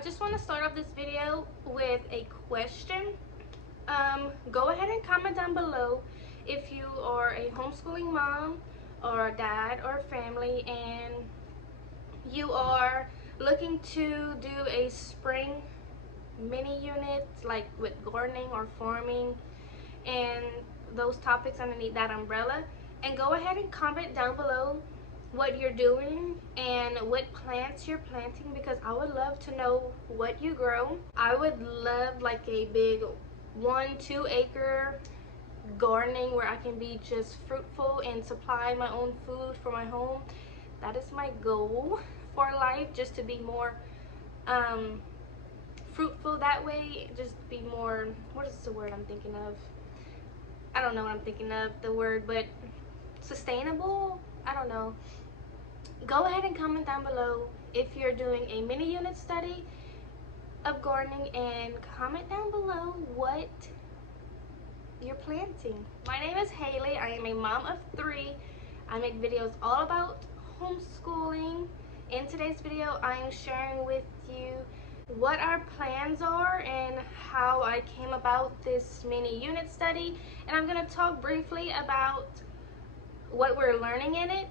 I just want to start off this video with a question. Go ahead and comment down below if you are a homeschooling mom or a dad or a family and you are looking to do a spring mini unit like with gardening or farming and those topics underneath that umbrella, and go ahead and comment down below what you're doing and what plants you're planting, because I would love to know what you grow. I would love like a big 1-2 acre gardening where I can be just fruitful and supply my own food for my home. That is my goal for life, just to be more fruitful that way, just be more, what is the word I'm thinking of? I don't know what I'm thinking of the word, but sustainable? I don't know. Go ahead and comment down below if you're doing a mini unit study of gardening, and comment down below what you're planting. My name is Hailey. I am a mom of 3. I make videos all about homeschooling. In today's video, I am sharing with you what our plans are and how I came about this mini unit study, and I'm going to talk briefly about what we're learning in it.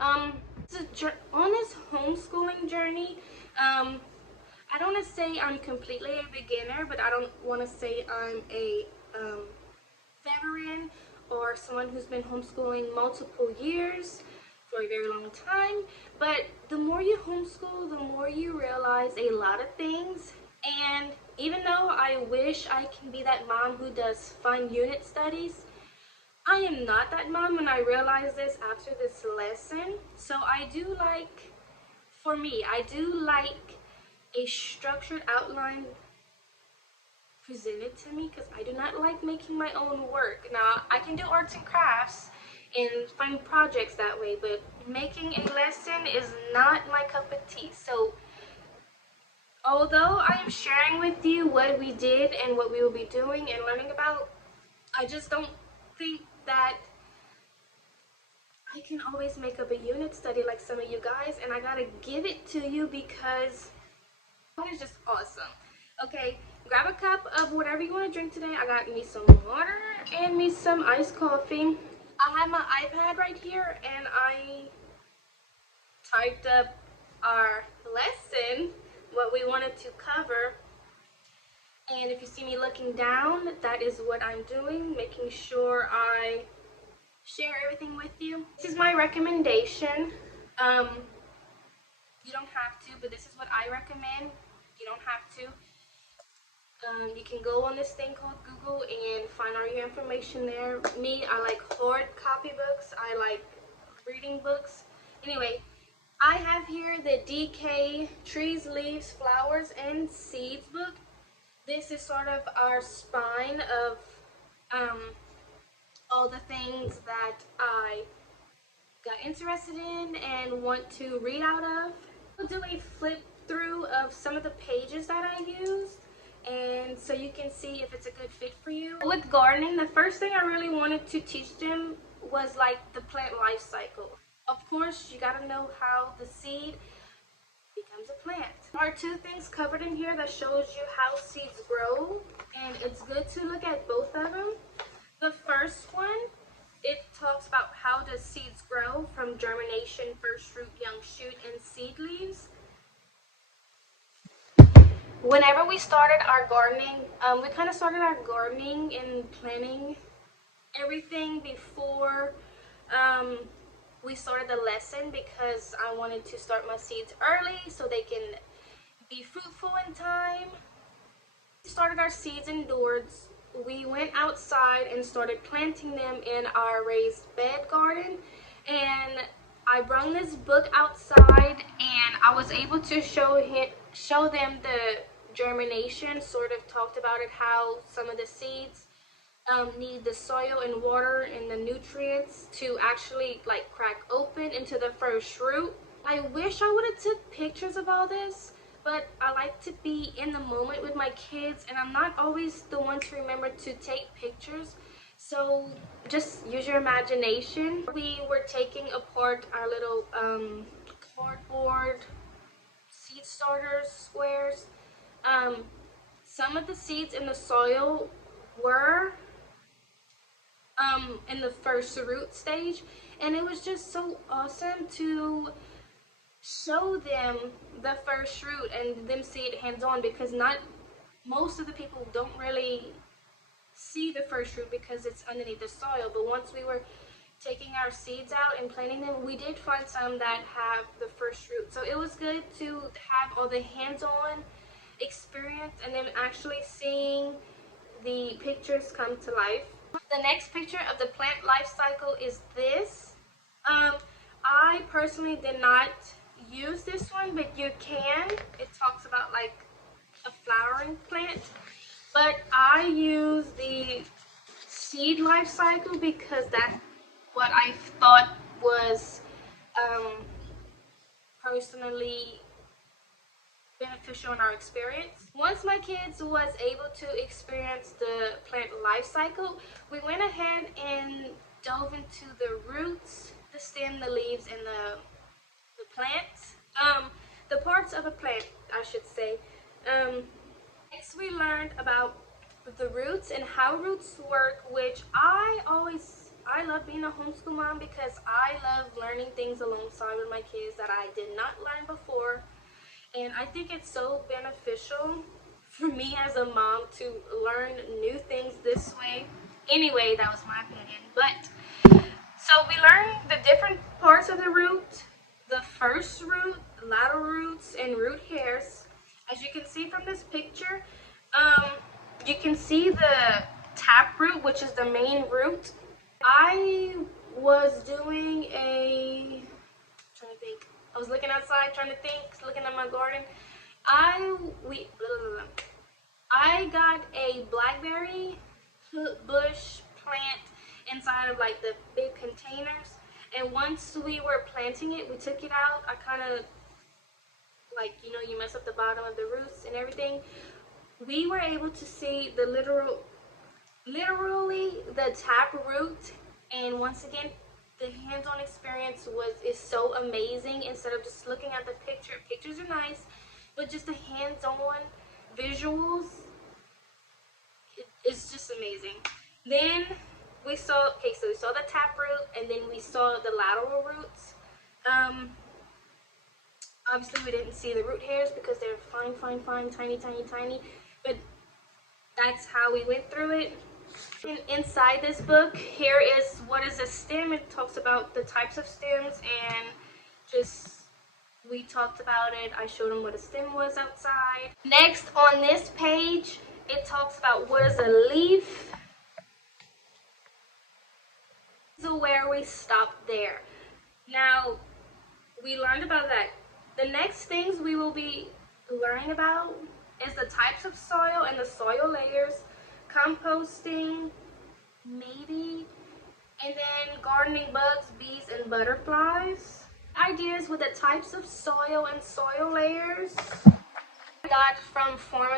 On this homeschooling journey, I don't want to say I'm completely a beginner, but I don't want to say I'm a veteran or someone who's been homeschooling multiple years for a very long time. But the more you homeschool, the more you realize a lot of things. And even though I wish I can be that mom who does fun unit studies, I am not that mom, and I realized this after this lesson. So I do like, for me, I do like a structured outline presented to me, because I do not like making my own work. Now, I can do arts and crafts and find projects that way, but making a lesson is not my cup of tea. So although I am sharing with you what we did and what we will be doing and learning about, I just don't think that I can always make up a unit study like some of you guys, and I gotta give it to you because it's just awesome. Okay, grab a cup of whatever you want to drink today. I got me some water and me some iced coffee. I have my iPad right here, and I typed up our lesson, what we wanted to cover. And if you see me looking down, that is what I'm doing, making sure I share everything with you. This is my recommendation. You don't have to, but this is what I recommend. You don't have to. You can go on this thing called Google and find all your information there. Me, I like hard copy books. I like reading books. Anyway, I have here the DK Trees, Leaves, Flowers, and Seeds book. This is sort of our spine of all the things that I got interested in and want to read out of. I'll do a flip through of some of the pages that I used, and so you can see if it's a good fit for you. With gardening, the first thing I really wanted to teach them was like the plant life cycle. Of course, you gotta know how the seed becomes a plant. There are 2 things covered in here that shows you how seeds grow, and it's good to look at both of them. The first one, it talks about how does seeds grow from germination, first fruit, young shoot, and seed leaves. Whenever we started our gardening, we kind of started our gardening and planning everything before we started the lesson, because I wanted to start my seeds early so they can be fruitful in time. We started our seeds indoors. We went outside and started planting them in our raised bed garden, and I brought this book outside and I was able to show them the germination, sort of talked about it, how some of the seeds need the soil and water and the nutrients to actually like crack open into the first root. I wish I would have took pictures of all this, but I like to be in the moment with my kids, and I'm not always the one to remember to take pictures. So just use your imagination. We were taking apart our little cardboard seed starters squares, some of the seeds in the soil were in the first root stage, and it was just so awesome to show them the first root and them see it hands-on, because not most of the people don't really see the first root because it's underneath the soil. But once we were taking our seeds out and planting them, we did find some that have the first root. So it was good to have all the hands-on experience and then actually seeing the pictures come to life. The next picture of the plant life cycle is this. I personally did not use this one, but you can. It talks about like a flowering plant, but I use the seed life cycle because that's what I thought was personally beneficial in our experience. Once my kids was able to experience the plant life cycle, we went ahead and dove into the roots, the stem, the leaves, and the plants. The parts of a plant, I should say. Next we learned about the roots and how roots work, which I love being a homeschool mom because I love learning things alongside with my kids that I did not learn before. And I think it's so beneficial for me as a mom to learn new things this way. Anyway, that was my opinion. But so we learned the different parts of the root, the first root, lateral roots, and root hairs. As you can see from this picture, you can see the tap root, which is the main root. I was doing I was looking outside trying to think, looking at my garden. I got a blackberry bush plant inside of like the big containers, and once we were planting it, we took it out. I kind of like, you know, you mess up the bottom of the roots and everything. We were able to see the literally the tap root, and once again, the hands-on experience is so amazing. Instead of just looking at the pictures are nice, but just the hands-on visuals, it's just amazing. Then we saw, so we saw the tap root, and then we saw the lateral roots. Obviously we didn't see the root hairs because they're fine, tiny, but that's how we went through it. And inside this book, here is what is a stem. It talks about the types of stems, and just we talked about it. I showed them what a stem was outside. Next on this page, it talks about what is a leaf. So where we stopped there. Now, we learned about that. The next things we will be learning about is the types of soil and the soil layers, composting, maybe, and then gardening bugs, bees, and butterflies. Ideas with the types of soil and soil layers I got from Form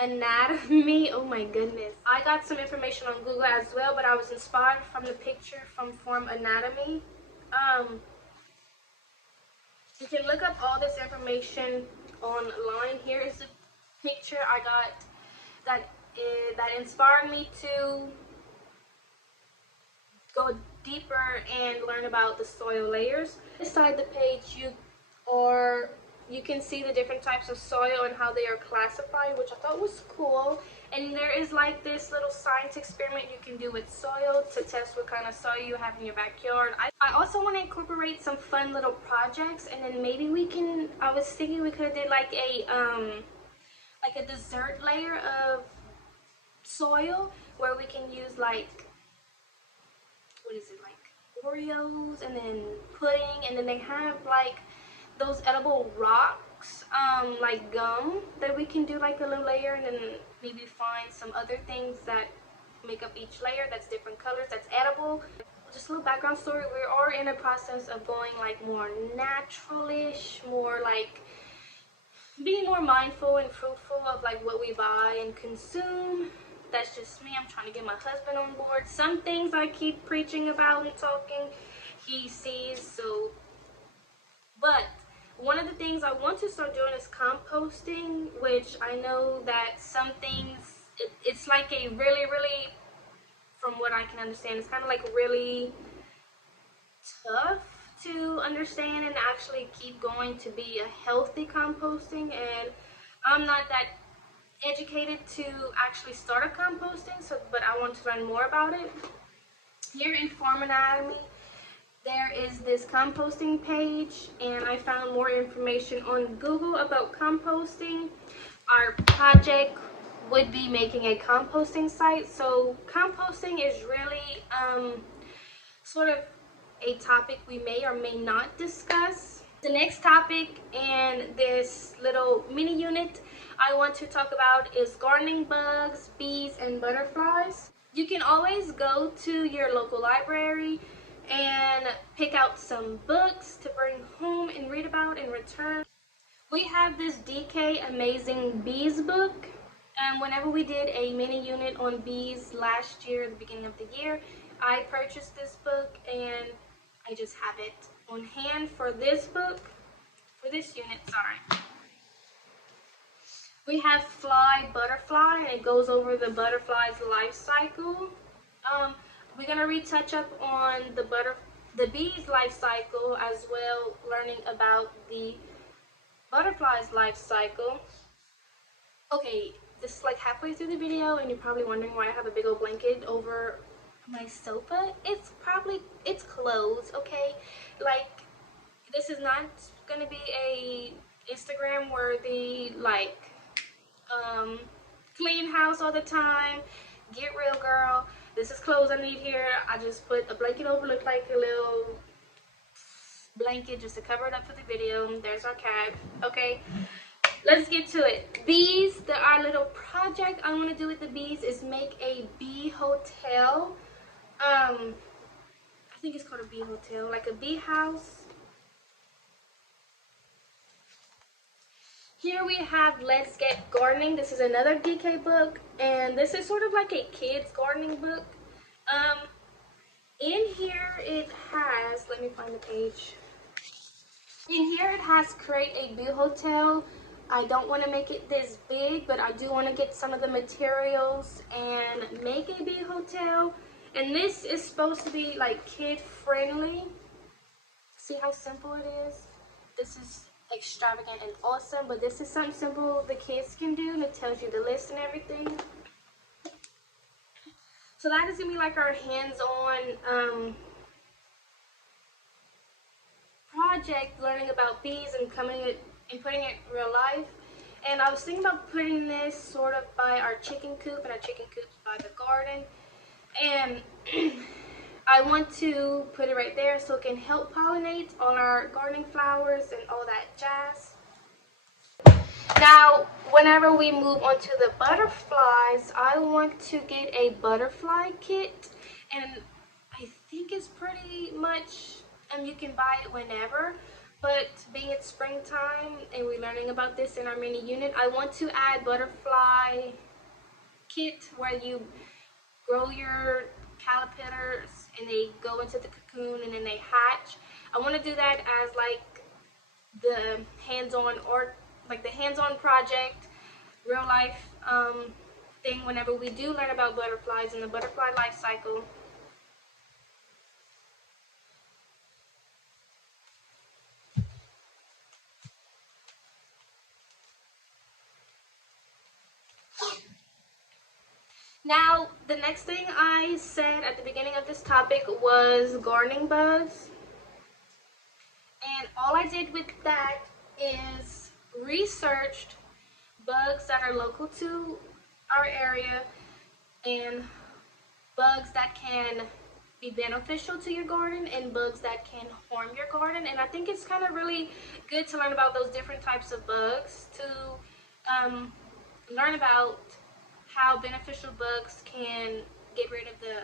Anatomy. Oh my goodness. I got some information on Google as well, but I was inspired from the picture from Form Anatomy. You can look up all this information online. Here is the picture I got that inspired me to go deeper and learn about the soil layers. Beside the page, you can see the different types of soil and how they are classified, which I thought was cool. And there is like this little science experiment you can do with soil to test what kind of soil you have in your backyard. I also want to incorporate some fun little projects, and then maybe I was thinking we could have did like a dessert layer of soil where we can use like, what is it, like Oreos and then pudding, and then they have like those edible rocks, like gum, that we can do like a little layer, and then maybe find some other things that make up each layer that's different colors, that's edible. Just a little background story, we are in a process of going like more naturalish, more like being more mindful and fruitful of like what we buy and consume. That's just me. I'm trying to get my husband on board. Some things I keep preaching about and talking, he sees. So, but One of the things I want to start doing is composting, which I know that some things, it's like a really, really, from what I can understand, it's kind of like really tough to understand and actually keep going to be a healthy composting. And I'm not that educated to actually start a composting, so but I want to learn more about it. Here in Farm Anatomy, there is this composting page, and I found more information on Google about composting. Our project would be making a composting site. So composting is really sort of a topic we may or may not discuss. The next topic in this little mini unit I want to talk about is gardening bugs, bees, and butterflies. You can always go to your local library and pick out some books to bring home and read about and return. We have this DK Amazing Bees book. Whenever we did a mini unit on bees last year, at the beginning of the year, I purchased this book and I just have it on hand for this book, for this unit, sorry. We have Fly Butterfly, and it goes over the butterfly's life cycle. We're gonna retouch up on the bee's life cycle as well, learning about the butterfly's life cycle. Okay, this is like halfway through the video, and you're probably wondering why I have a big old blanket over my sofa. It's clothes, okay? Like, this is not gonna be a Instagram worthy, like, clean house all the time. Get real, girl. This is clothes I need here. I just put a blanket over, looked like a little blanket just to cover it up for the video. There's our cat. Okay, let's get to it. Bees, our little project I want to do with the bees is make a bee hotel. I think it's called a bee hotel, like a bee house. Here we have Let's Get Gardening. This is another DK book, and this is sort of like a kid's gardening book. In here it has, let me find the page. In here it has create a bee hotel. I don't want to make it this big, but I do want to get some of the materials and make a bee hotel. And this is supposed to be like kid friendly. See how simple it is? This is extravagant and awesome, but this is something simple the kids can do, and it tells you the list and everything. So that is gonna be like our hands-on project, learning about bees and putting it in real life. And I was thinking about putting this sort of by our chicken coop, and our chicken coop's by the garden. And I want to put it right there so it can help pollinate all our gardening flowers and all that jazz. Now, whenever we move on to the butterflies, I want to get a butterfly kit, and I think it's pretty much, you can buy it whenever, but being it's springtime and we're learning about this in our mini unit, I want to add butterfly kit where you grow your caterpillars and they go into the cocoon and then they hatch. I want to do that as like the hands-on art, like the hands-on project, real life thing whenever we do learn about butterflies and the butterfly life cycle. Now, the next thing I said at the beginning of this topic was gardening bugs. And all I did with that is researched bugs that are local to our area and bugs that can be beneficial to your garden and bugs that can harm your garden. And I think it's kind of really good to learn about those different types of bugs, to learn about how beneficial bugs can get rid of the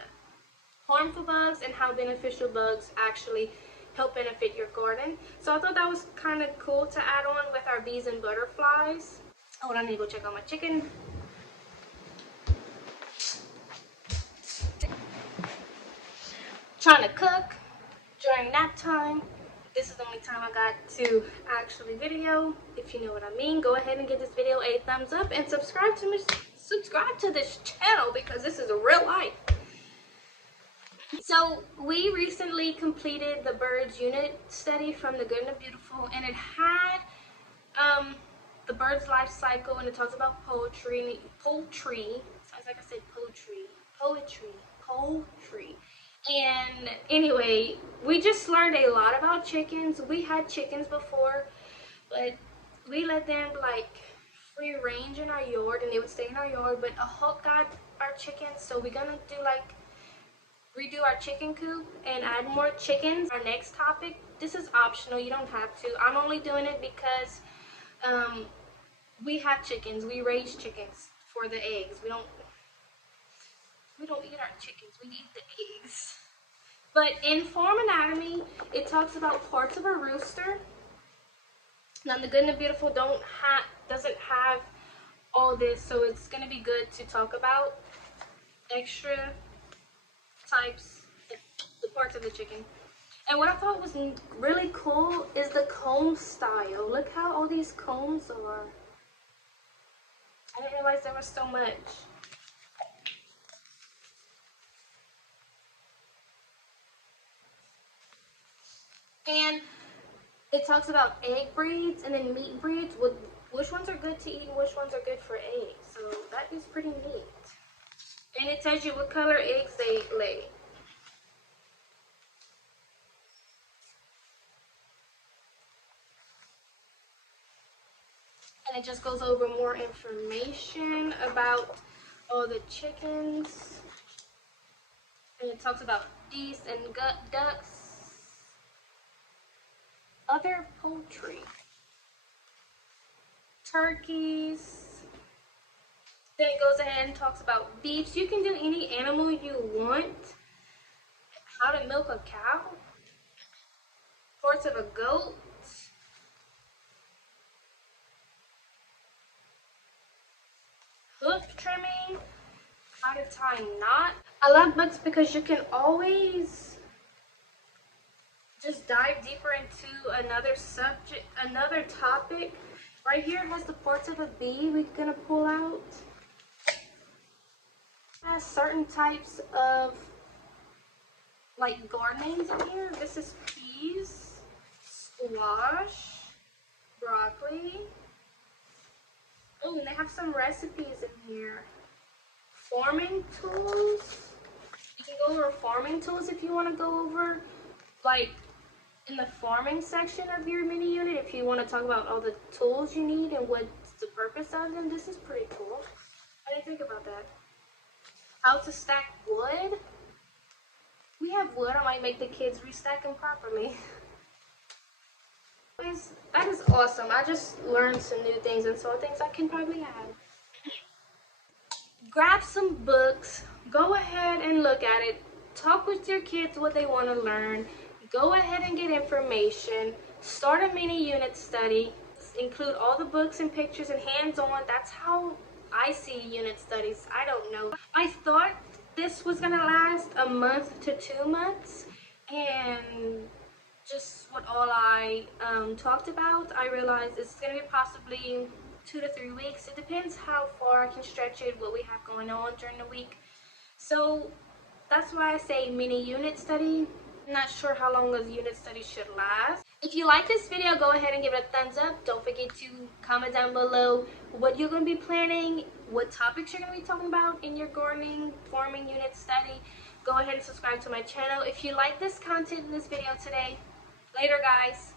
harmful bugs and how beneficial bugs actually help benefit your garden. So I thought that was kind of cool to add on with our bees and butterflies. Oh, and I need to go check on my chicken. Trying to cook during nap time. this is the only time I got to actually video. If you know what I mean, go ahead and give this video a thumbs up and subscribe to this channel because this is a real life. So we recently completed the birds unit study from the Good and the Beautiful, and it had the bird's life cycle, and it talks about poultry. Sounds like I said poultry. And anyway, we just learned a lot about chickens. We had chickens before, but we let them like free range in our yard, and they would stay in our yard. But a hawk got our chickens, so we're gonna do like redo our chicken coop and add more chickens. Our next topic, this is optional, you don't have to. I'm only doing it because we have chickens. We raise chickens for the eggs. We don't eat our chickens, we eat the eggs. But in Farm Anatomy, it talks about parts of a rooster. Now the Good and the Beautiful doesn't have all this, so it's gonna be good to talk about extra types, the parts of the chicken. And what I thought was really cool is the comb style. Look how all these combs are. I didn't realize there was so much. And it talks about egg breeds and then meat breeds, with which ones are good to eat and which ones are good for eggs. So that is pretty neat. And it tells you what color eggs they lay. And it just goes over more information about all the chickens. And it talks about geese and ducks, other poultry, turkeys. Then it goes ahead and talks about beef. You can do any animal you want. How to milk a cow, parts of a goat, hoof trimming, how to tie knot. I love books because you can always just dive deeper into another subject, another topic. Right here has the parts of a bee we're gonna pull out. It has certain types of like gardenings in here. This is peas, squash, broccoli. Oh, and they have some recipes in here. Farming tools. You can go over farming tools if you want to go over, like, in the farming section of your mini unit, if you want to talk about all the tools you need and what's the purpose of them. This is pretty cool. I didn't think about that. How to stack wood. We have wood. I might make the kids restack them properly. That is awesome. I just learned some new things and saw things I can probably add. Grab some books. Go ahead and look at it. Talk with your kids what they want to learn. Go ahead and get information. Start a mini unit study. Include all the books and pictures and hands-on. That's how I see unit studies. I don't know. I thought this was gonna last a month to 2 months, and just what all I talked about, I realized it's gonna be possibly 2 to 3 weeks. It depends how far I can stretch it, what we have going on during the week. So that's why I say mini unit study. I'm not sure how long a unit study should last. If you like this video, go ahead and give it a thumbs up. Don't forget to comment down below what you're going to be planning, what topics you're going to be talking about in your gardening, farming unit study. Go ahead and subscribe to my channel. If you like this content in this video today, later guys.